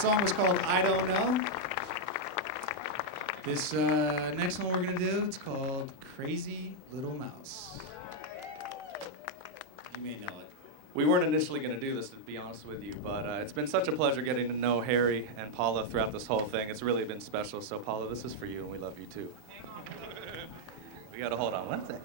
song was called I Don't Know. This next one we're going to do, it's called Crazy Little Mouse. You may know it. We weren't initially going to do this, to be honest with you, but it's been such a pleasure getting to know Harry and Paula throughout this whole thing. It's really been special. So, Paula, this is for you, and we love you, too. We got to hold on one second.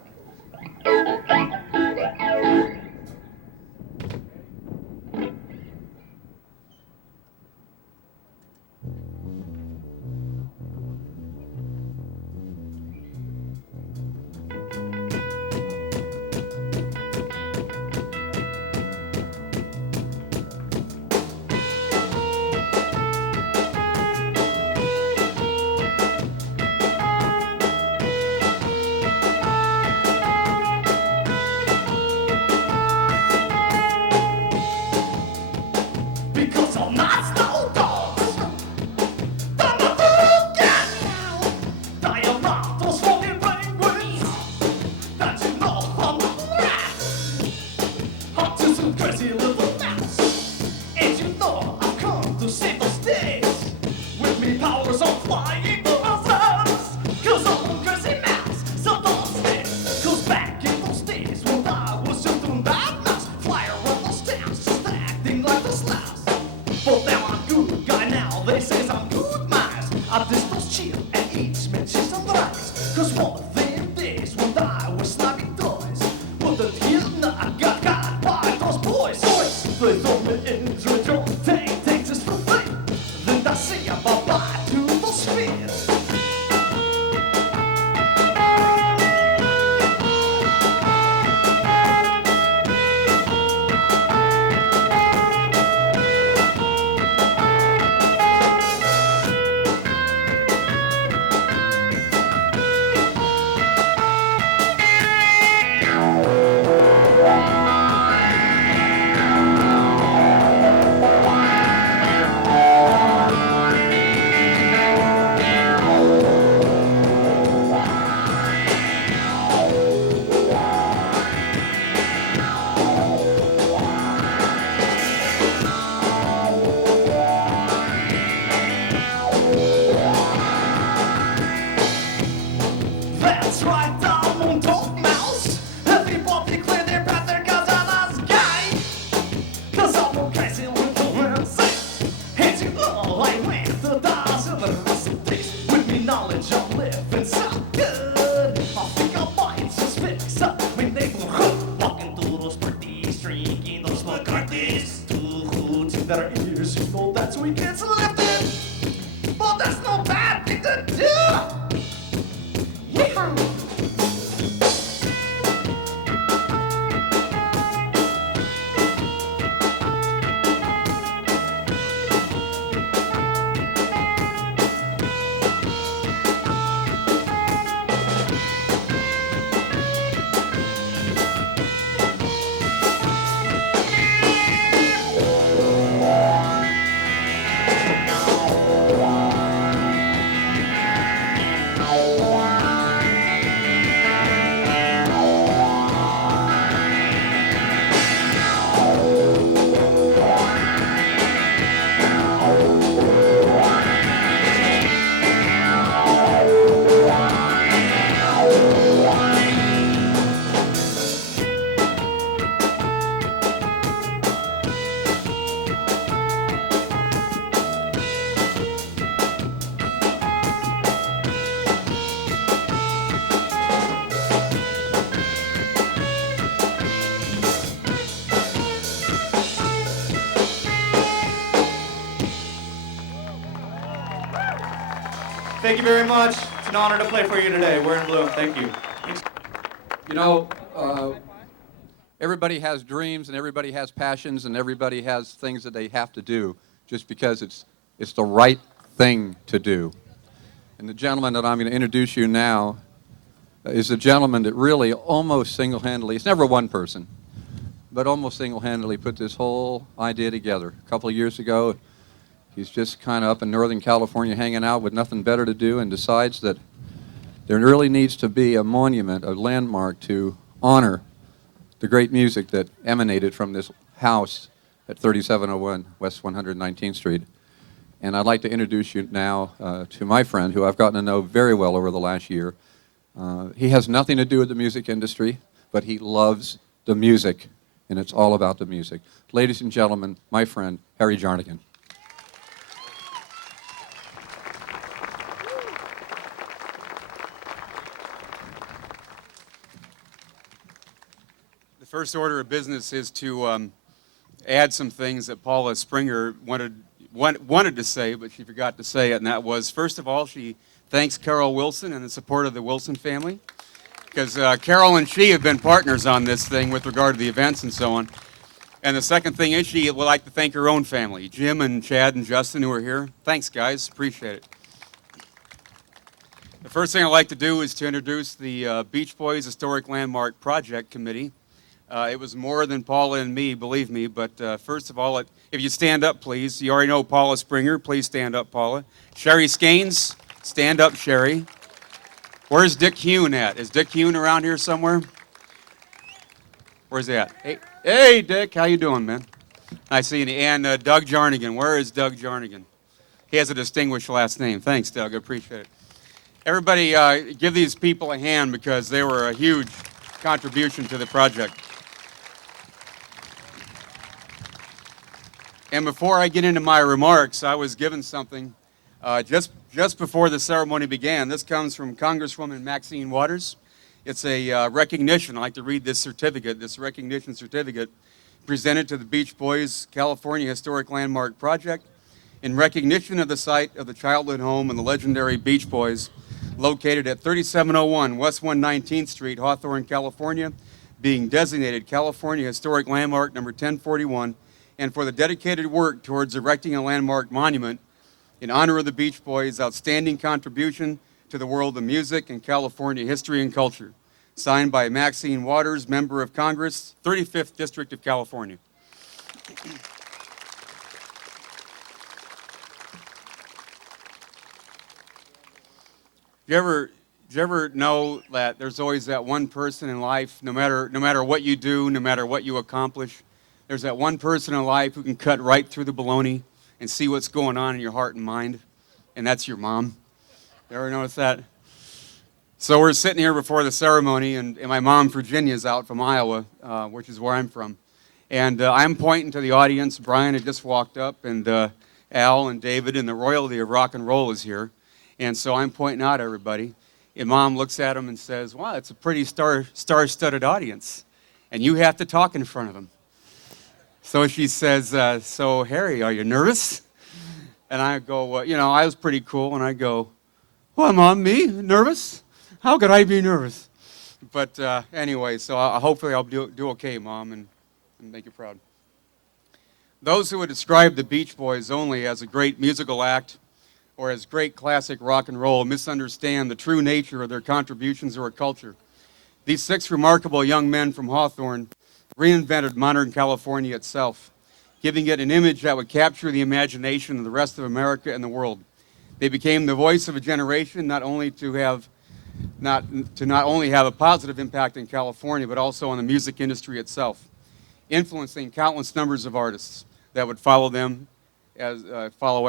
Thank you very much. It's an honor to play for you today. We're in Bloom. Thank you. You know, everybody has dreams and everybody has passions and everybody has things that they have to do just because it's the right thing to do. And the gentleman that I'm going to introduce you now is a gentleman that really almost single-handedly, it's never one person, but almost single-handedly put this whole idea together. A couple of years ago, he's just kind of up in Northern California hanging out with nothing better to do and decides that there really needs to be a monument, a landmark to honor the great music that emanated from this house at 3701 West 119th Street. And I'd like to introduce you now to my friend, who I've gotten to know very well over the last year. He has nothing to do with the music industry, but he loves the music, and it's all about the music. Ladies and gentlemen, my friend, Harry Jarnigan. The first order of business is to add some things that Paula Springer wanted to say, but she forgot to say it, and that was, first of all, she thanks Carol Wilson and the support of the Wilson family, because Carol and she have been partners on this thing with regard to the events and so on. And the second thing is she would like to thank her own family, Jim and Chad and Justin, who are here. Thanks, guys. Appreciate it. The first thing I'd like to do is to introduce the Beach Boys Historic Landmark Project Committee. It was more than Paula and me, believe me, but first of all, if you stand up, please. You already know Paula Springer. Please stand up, Paula. Sherry Skanes, stand up, Sherry. Where's Dick Hune at? Is Dick Hune around here somewhere? Where's he at? Hey, Dick, how you doing, man? Nice seeing you. And Doug Jarnigan. Where is Doug Jarnigan? He has a distinguished last name. Thanks, Doug. I appreciate it. Everybody, give these people a hand because they were a huge contribution to the project. And before I get into my remarks, I was given something just before the ceremony began. This comes from Congresswoman Maxine Waters. It's a recognition. I'd like to read this certificate, this recognition certificate, presented to the Beach Boys California Historic Landmark Project in recognition of the site of the childhood home of the legendary Beach Boys, located at 3701 West 119th Street, Hawthorne, California, being designated California Historic Landmark number 1041, and for the dedicated work towards erecting a landmark monument in honor of the Beach Boys' outstanding contribution to the world of music and California history and culture. Signed by Maxine Waters, Member of Congress, 35th District of California. Do you ever know that there's always that one person in life, no matter what you do, no matter what you accomplish, there's that one person in life who can cut right through the baloney and see what's going on in your heart and mind, and that's your mom. You ever notice that? So we're sitting here before the ceremony, and my mom, Virginia's out from Iowa, which is where I'm from. And I'm pointing to the audience. Brian had just walked up, and Al and David and the royalty of rock and roll is here. And so I'm pointing out everybody. And Mom looks at him and says, wow, it's a pretty star-studded audience. And you have to talk in front of them. So she says, so Harry, are you nervous? And I go, well, you know, I was pretty cool. And I go, well, Mom, me? Nervous? How could I be nervous? But anyway, so hopefully I'll do okay, Mom, and make you proud. Those who would describe the Beach Boys only as a great musical act or as great classic rock and roll misunderstand the true nature of their contributions to our culture. These six remarkable young men from Hawthorne reinvented modern California itself, giving it an image that would capture the imagination of the rest of America and the world. They became the voice of a generation not only to not only have a positive impact in California, but also on the music industry itself, influencing countless numbers of artists that would follow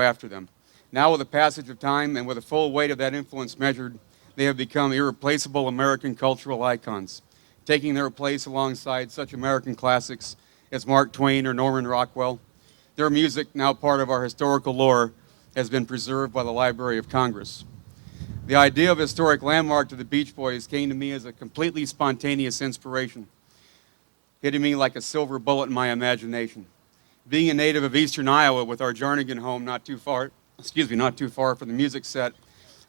after them. Now, with the passage of time and with the full weight of that influence measured, they have become irreplaceable American cultural icons, taking their place alongside such American classics as Mark Twain or Norman Rockwell. Their music, now part of our historical lore, has been preserved by the Library of Congress. The idea of a historic landmark to the Beach Boys came to me as a completely spontaneous inspiration, hitting me like a silver bullet in my imagination. Being a native of eastern Iowa with our Jarnigan home not too far from the music set,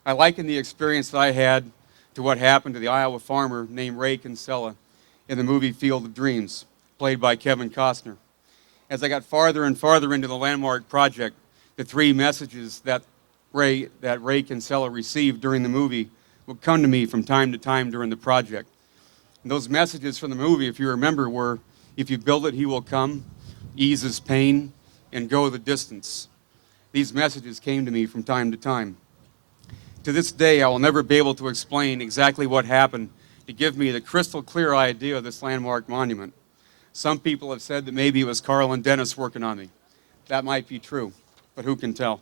I liken the experience that I had to what happened to the Iowa farmer named Ray Kinsella in the movie Field of Dreams, played by Kevin Costner. As I got farther and farther into the landmark project, the three messages that Ray Kinsella received during the movie would come to me from time to time during the project. And those messages from the movie, if you remember, were, if you build it, he will come, ease his pain, and go the distance. These messages came to me from time to time. To this day, I will never be able to explain exactly what happened to give me the crystal clear idea of this landmark monument. Some people have said that maybe it was Carl and Dennis working on me. That might be true, but who can tell?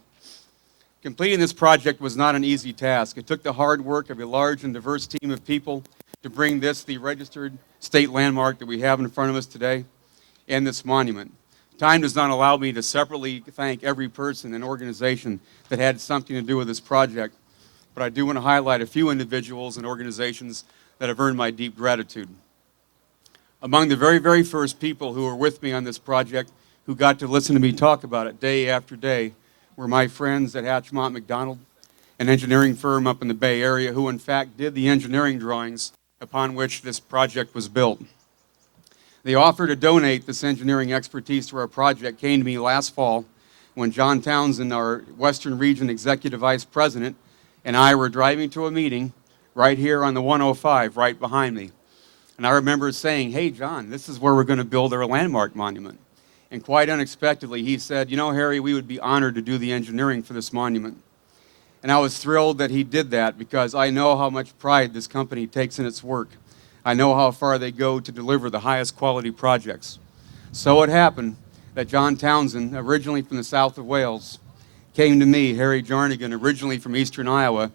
Completing this project was not an easy task. It took the hard work of a large and diverse team of people to bring this, the registered state landmark that we have in front of us today, and this monument. Time does not allow me to separately thank every person and organization that had something to do with this project, but I do want to highlight a few individuals and organizations that have earned my deep gratitude. Among the very, very first people who were with me on this project, who got to listen to me talk about it day after day, were my friends at Hatchmont McDonald, an engineering firm up in the Bay Area, who in fact did the engineering drawings upon which this project was built. The offer to donate this engineering expertise to our project came to me last fall when John Townsend, our Western Region Executive Vice President, and I were driving to a meeting right here on the 105, right behind me. And I remember saying, "Hey, John, this is where we're going to build our landmark monument." And quite unexpectedly, he said, "You know, Harry, we would be honored to do the engineering for this monument." And I was thrilled that he did that because I know how much pride this company takes in its work. I know how far they go to deliver the highest quality projects. So it happened that John Townsend, originally from the south of Wales, came to me, Harry Jarnigan, originally from eastern Iowa,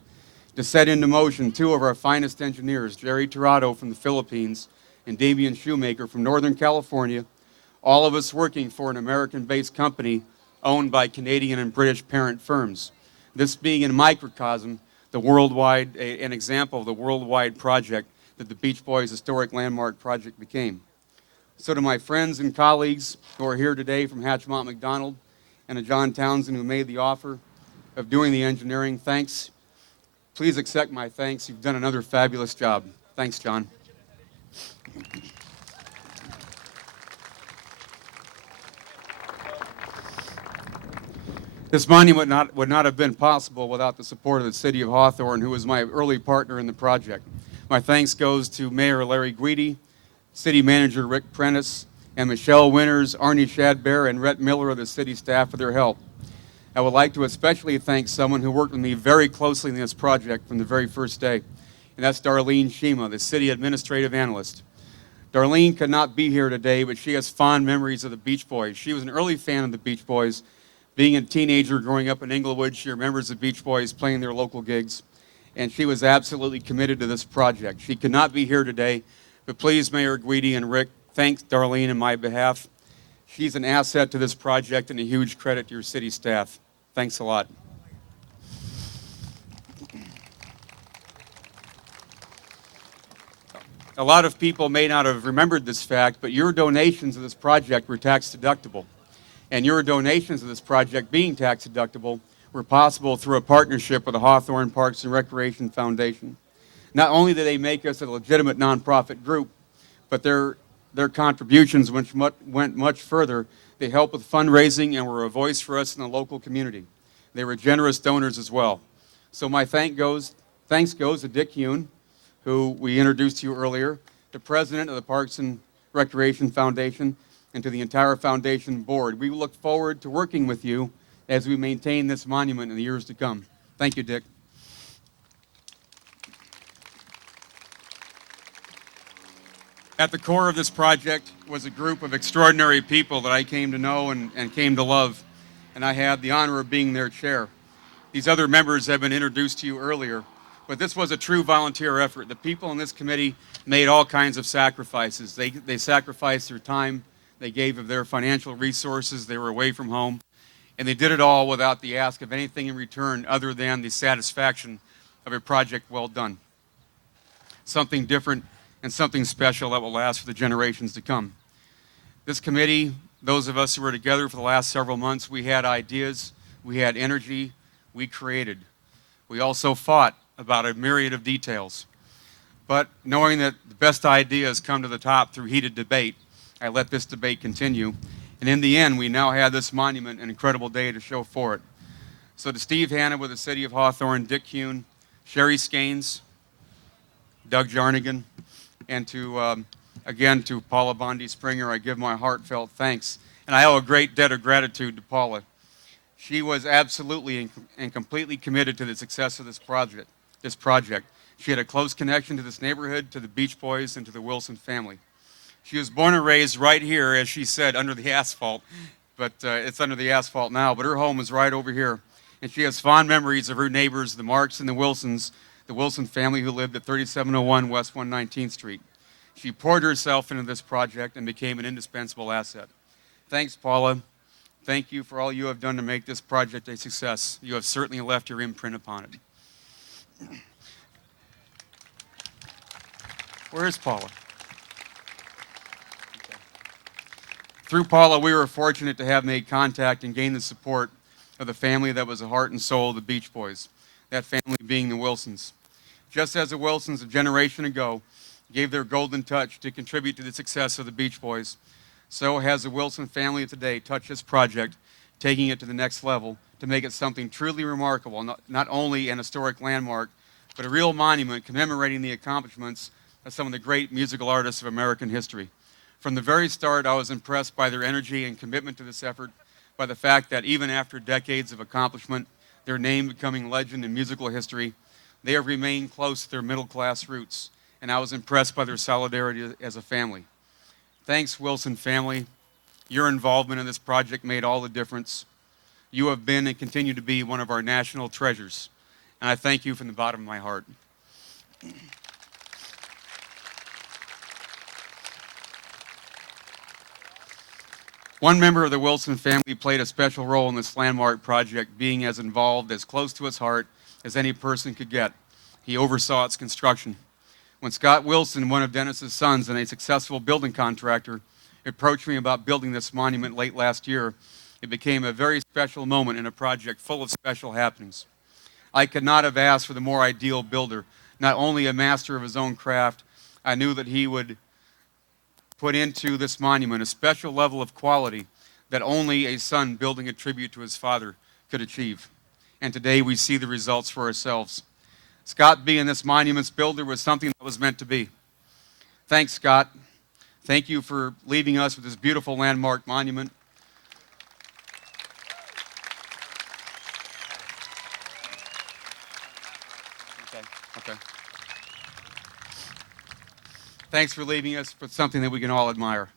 to set into motion two of our finest engineers, Jerry Tirado from the Philippines and Damian Shoemaker from Northern California, all of us working for an American-based company owned by Canadian and British parent firms. This being in microcosm, an example of the worldwide project that the Beach Boys Historic Landmark Project became. So to my friends and colleagues who are here today from Hatchmont McDonald and to John Townsend who made the offer of doing the engineering, thanks. Please accept my thanks. You've done another fabulous job. Thanks, John. This monument would not have been possible without the support of the City of Hawthorne, who was my early partner in the project. My thanks goes to Mayor Larry Guidi, City Manager Rick Prentice, and Michelle Winters, Arnie Shadbear, and Rhett Miller of the city staff for their help. I would like to especially thank someone who worked with me very closely in this project from the very first day, and that's Darlene Shima, the City Administrative Analyst. Darlene could not be here today, but she has fond memories of the Beach Boys. She was an early fan of the Beach Boys. Being a teenager growing up in Inglewood, she remembers the Beach Boys playing their local gigs, and she was absolutely committed to this project. She could not be here today, but please, Mayor Guidi and Rick, thanks Darlene on my behalf. She's an asset to this project and a huge credit to your city staff. Thanks a lot. A lot of people may not have remembered this fact, but your donations to this project were tax deductible. And your donations to this project being tax deductible were possible through a partnership with the Hawthorne Parks and Recreation Foundation. Not only did they make us a legitimate nonprofit group, but their contributions went much further. They helped with fundraising and were a voice for us in the local community. They were generous donors as well. So my thanks goes to Dick Yoon, who we introduced to you earlier, the president of the Parks and Recreation Foundation, and to the entire foundation board. We look forward to working with you as we maintain this monument in the years to come. Thank you, Dick. At the core of this project was a group of extraordinary people that I came to know and came to love, and I had the honor of being their chair. These other members have been introduced to you earlier, but this was a true volunteer effort. The people in this committee made all kinds of sacrifices. They sacrificed their time, they gave of their financial resources, they were away from home, and they did it all without the ask of anything in return other than the satisfaction of a project well done. Something different and something special that will last for the generations to come. This committee, those of us who were together for the last several months, we had ideas, we had energy, we created. We also fought about a myriad of details. But knowing that the best ideas come to the top through heated debate, I let this debate continue. And in the end, we now have this monument, an incredible day to show for it. So to Steve Hanna with the City of Hawthorne, Dick Kuhn, Sherry Skanes, Doug Jarnigan, and again to Paula Bondi Springer, I give my heartfelt thanks. And I owe a great debt of gratitude to Paula. She was absolutely and completely committed to the success of this project. She had a close connection to this neighborhood, to the Beach Boys, and to the Wilson family. She was born and raised right here, as she said, under the asphalt. But it's under the asphalt now, but her home is right over here. and she has fond memories of her neighbors, the Marks and the Wilsons, the Wilson family who lived at 3701 West 119th Street. She poured herself into this project and became an indispensable asset. Thanks, Paula. Thank you for all you have done to make this project a success. You have certainly left your imprint upon it. Where is Paula? Okay. Through Paula, we were fortunate to have made contact and gain the support of the family that was the heart and soul of the Beach Boys, that family being the Wilsons. Just as the Wilsons a generation ago gave their golden touch to contribute to the success of the Beach Boys, so has the Wilson family today touched this project, taking it to the next level to make it something truly remarkable, not only an historic landmark, but a real monument commemorating the accomplishments of some of the great musical artists of American history. From the very start, I was impressed by their energy and commitment to this effort, by the fact that even after decades of accomplishment, their name becoming legend in musical history, they have remained close to their middle-class roots, and I was impressed by their solidarity as a family. Thanks, Wilson family. Your involvement in this project made all the difference. You have been and continue to be one of our national treasures, and I thank you from the bottom of my heart. One member of the Wilson family played a special role in this landmark project, being as involved, as close to its heart as any person could get. He oversaw its construction. When Scott Wilson, one of Dennis's sons and a successful building contractor, approached me about building this monument late last year, it became a very special moment in a project full of special happenings. I could not have asked for the more ideal builder. Not only a master of his own craft, I knew that he would put into this monument a special level of quality that only a son building a tribute to his father could achieve. And today we see the results for ourselves. Scott being this monument's builder was something that was meant to be. Thanks, Scott. Thank you for leaving us with this beautiful landmark monument. Okay. Thanks for leaving us with something that we can all admire.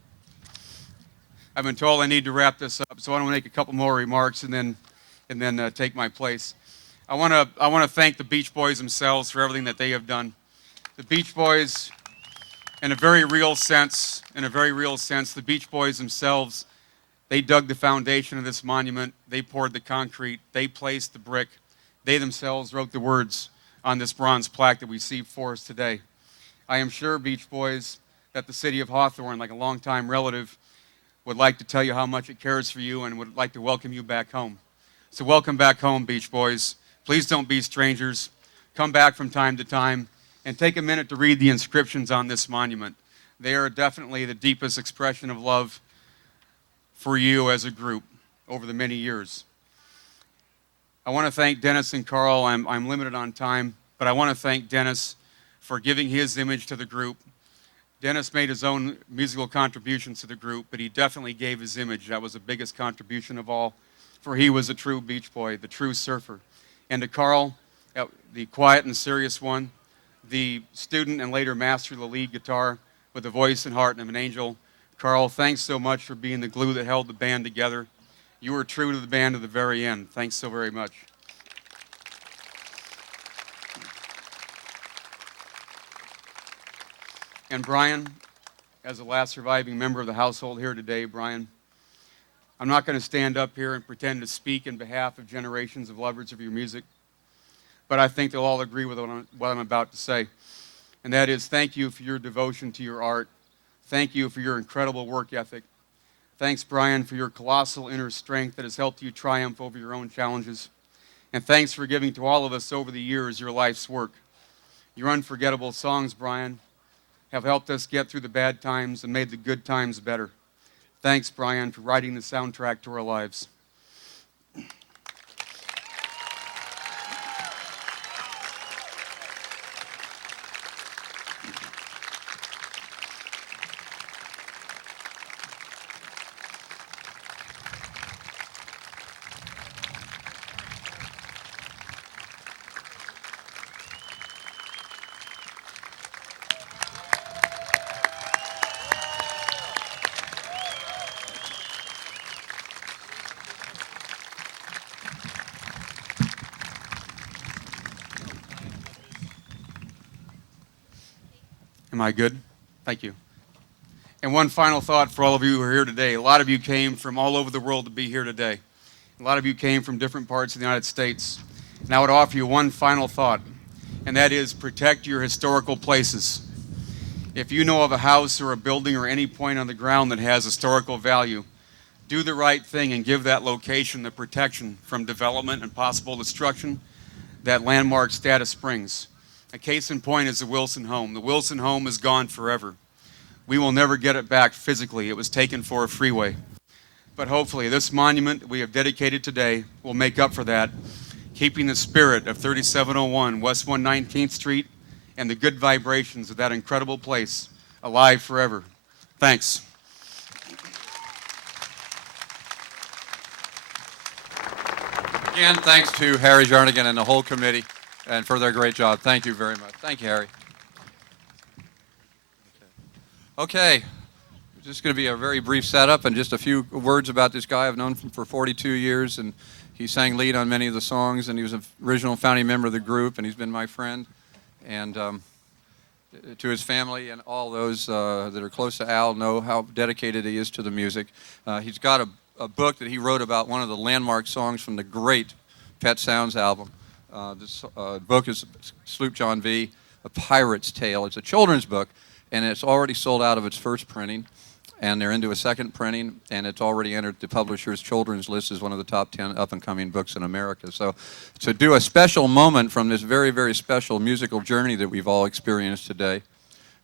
I've been told I need to wrap this up, so I want to make a couple more remarks and then take my place. I want to thank the Beach Boys themselves for everything that they have done. The Beach Boys, in a very real sense, the Beach Boys themselves, they dug the foundation of this monument. They poured the concrete. They placed the brick. They themselves wrote the words on this bronze plaque that we see for us today. I am sure, Beach Boys, that the city of Hawthorne, like a longtime relative, would like to tell you how much it cares for you and would like to welcome you back home. So welcome back home, Beach Boys. Please don't be strangers. Come back from time to time and take a minute to read the inscriptions on this monument. They are definitely the deepest expression of love for you as a group over the many years. I want to thank Dennis and Carl. I'm limited on time, but I want to thank Dennis for giving his image to the group. Dennis made his own musical contributions to the group, but he definitely gave his image. That was the biggest contribution of all, for he was a true Beach Boy, the true surfer. And to Carl, the quiet and serious one, the student and later master of the lead guitar with the voice and heart of an angel. Carl, thanks so much for being the glue that held the band together. You were true to the band to the very end. Thanks so very much. And Brian, as the last surviving member of the household here today, Brian, I'm not going to stand up here and pretend to speak in behalf of generations of lovers of your music, but I think they'll all agree with what I'm about to say. And that is, thank you for your devotion to your art. Thank you for your incredible work ethic. Thanks, Brian, for your colossal inner strength that has helped you triumph over your own challenges. And thanks for giving to all of us over the years your life's work. Your unforgettable songs, Brian, have helped us get through the bad times and made the good times better. Thanks, Brian, for writing the soundtrack to our lives. I good? Thank you. And one final thought for all of you who are here today. A lot of you came from all over the world to be here today. A lot of you came from different parts of the United States. And I would offer you one final thought, and that is protect your historical places. If you know of a house or a building or any point on the ground that has historical value, do the right thing and give that location the protection from development and possible destruction that landmark status brings. A case in point is the Wilson home. The Wilson home is gone forever. We will never get it back physically. It was taken for a freeway. But hopefully this monument that we have dedicated today will make up for that, keeping the spirit of 3701 West 119th Street and the good vibrations of that incredible place alive forever. Thanks. Again, thanks to Harry Jarnigan and the whole committee and for their great job. Thank you very much. Thank you, Harry. Okay, just going to be a very brief setup and just a few words about this guy. I've known him for 42 years, and he sang lead on many of the songs, and he was an original founding member of the group, and he's been my friend. And to his family and all those that are close to Al know how dedicated he is to the music. He's got a book that he wrote about one of the landmark songs from the great Pet Sounds album. This book is Sloop John V, A Pirate's Tale. It's a children's book, and it's already sold out of its first printing, and they're into a second printing, and it's already entered the publisher's children's list as one of the top 10 up-and-coming books in America. So to do a special moment from this very, very special musical journey that we've all experienced today,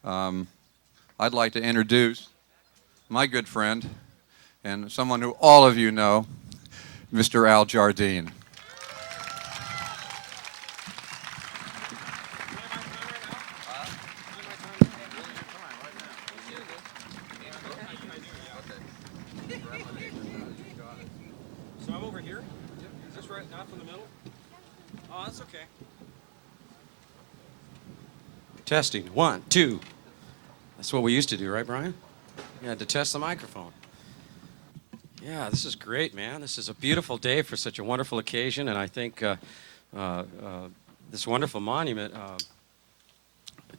I'd like to introduce my good friend and someone who all of you know, Mr. Al Jardine. So I'm over here? Is this right off in the middle? Oh, that's okay. Testing. 1, 2. That's what we used to do, right, Brian? You had to test the microphone. Yeah, this is great, man. This is a beautiful day for such a wonderful occasion, and I think this wonderful monument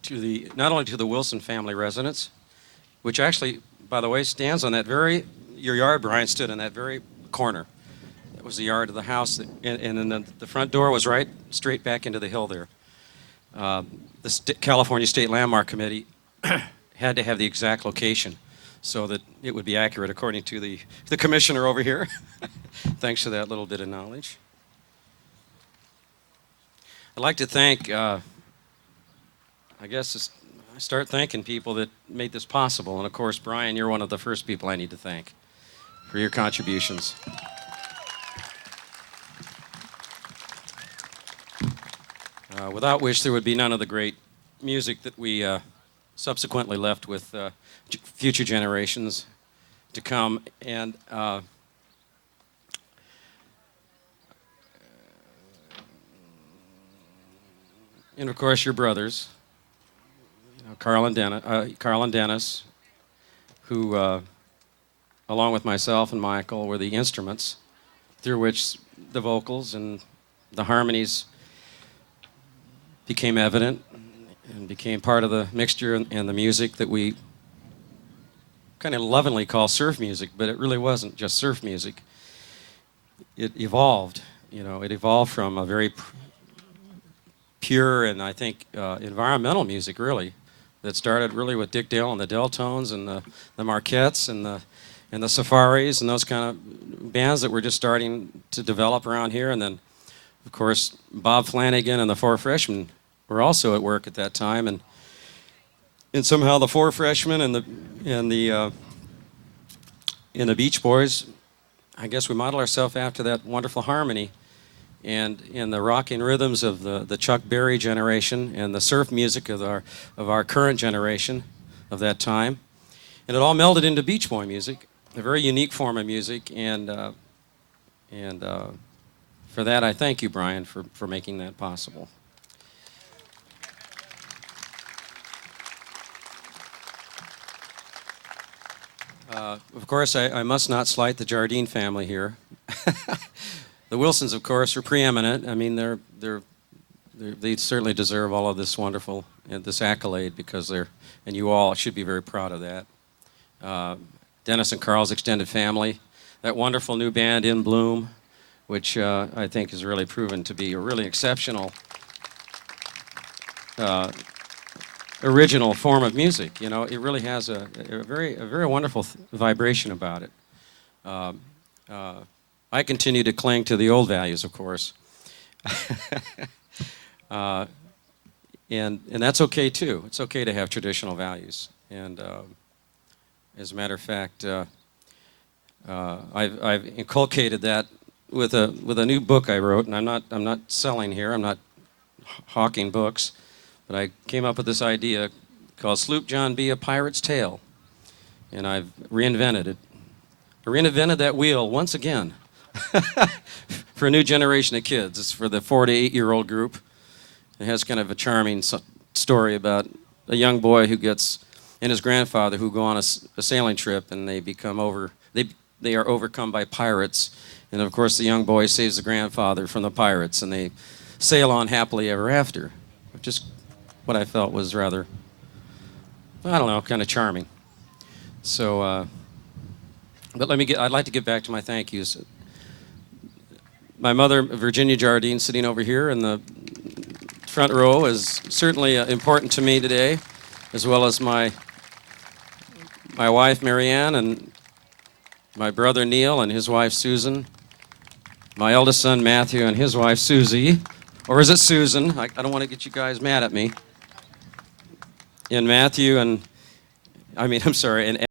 to not only to the Wilson family residence, which actually, by the way, stands on that your yard, Brian, stood in that very corner. That was the yard of the house, and then the front door was right straight back into the hill there. The California State Landmark Committee had to have the exact location so that it would be accurate according to the commissioner over here. Thanks to that little bit of knowledge. I'd like to thank, I start thanking people that made this possible. And of course, Brian, you're one of the first people I need to thank for your contributions. Without which there would be none of the great music that we subsequently left with future generations to come. And of course your brothers, Carl and Dennis, who along with myself and Michael were the instruments through which the vocals and the harmonies became evident and became part of the mixture and the music that we kind of lovingly call surf music, but it really wasn't just surf music. It evolved, it evolved from a very pure and I think environmental music really that started really with Dick Dale and the Deltones and the Marquettes and the Safaris and those kind of bands that were just starting to develop around here. And then, of course, Bob Flanagan and the Four Freshmen were also at work at that time, and somehow the Four Freshmen and the Beach Boys, I guess we model ourselves after that wonderful harmony, and in the rocking rhythms of the Chuck Berry generation and the surf music of our current generation of that time, and it all melded into Beach Boy music, a very unique form of music, and for that I thank you, Brian, for making that possible. Of course, I must not slight the Jardine family here. The Wilsons, of course, are preeminent. I mean, they certainly deserve all of this wonderful this accolade because and you all should be very proud of that. Dennis and Carl's extended family, that wonderful new band In Bloom, which I think has really proven to be a really exceptional original form of music. You know, it really has a very wonderful vibration about it. I continue to cling to the old values, of course, and that's okay too. It's okay to have traditional values. And as a matter of fact, I've inculcated that with a new book I wrote, and I'm not selling here. I'm not hawking books. But I came up with this idea called Sloop John B. A Pirate's Tale, and I've reinvented it. I reinvented that wheel once again for a new generation of kids. It's for the 4 to 8-year-old group. It has kind of a charming story about a young boy who gets, and his grandfather who go on a sailing trip, and they are overcome by pirates. And of course, the young boy saves the grandfather from the pirates, and they sail on happily ever after, which is what I felt was rather, I don't know, kind of charming. So, but I'd like to get back to my thank yous. My mother, Virginia Jardine, sitting over here in the front row, is certainly important to me today, as well as my wife, Marianne, and my brother, Neil, and his wife, Susan, my eldest son, Matthew, and his wife, Susie, or is it Susan? I don't want to get you guys mad at me. And Matthew and, I'm sorry, and